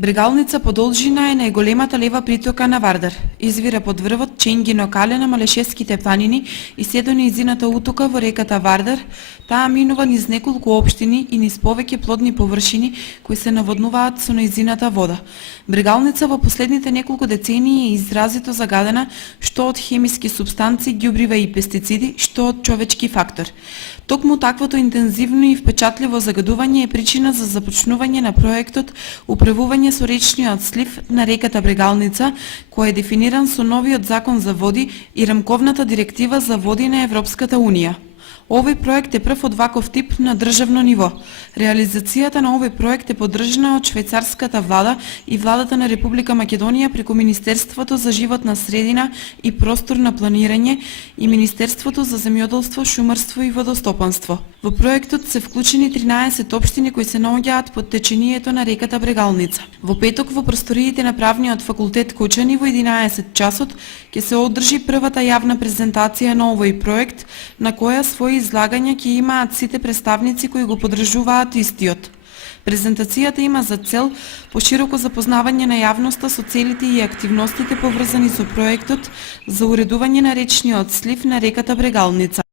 Брегалница по должина е најголемата лева притока на Вардар. Извира под врвот Ченгино-Кале на Малешевските планини и се до нејзината утока во реката Вардар. Таа минува низ неколку општини и низ повеќе плодни површини кои се наводнуваат со нејзината вода. Брегалница во последните неколку децении е изразито загадена што од хемиски супстанци, ѓубрива и пестициди, што од човечки фактор. Токму таквото интензивно и впечатливо загадување е причина за започнување на проектот управување со речниот слив на реката Брегалница, кој е дефиниран со новиот закон за води и рамковната директива за води на Европската Унија. Овој проект е прв од ваков тип на државно ниво. Реализацијата на овој проект е поддржана од швајцарската влада и владата на Република Македонија преку Министерството за животна средина и просторно планирање и Министерството за земјоделство, шумарство и водостопанство. Во проектот се вклучени 13 општини кои се наоѓаат под течението на реката Брегалница. Во петок во просториите на Правниот факултет Кочани во 11 часот ќе се одржи првата јавна презентација на овој проект, на која своји излагања ќе имаат сите представници кои го поддржуваат истиот. Презентацијата има за цел пошироко запознавање на јавноста со целите и активностите поврзани со проектот за уредување на речниот слив на реката Брегалница.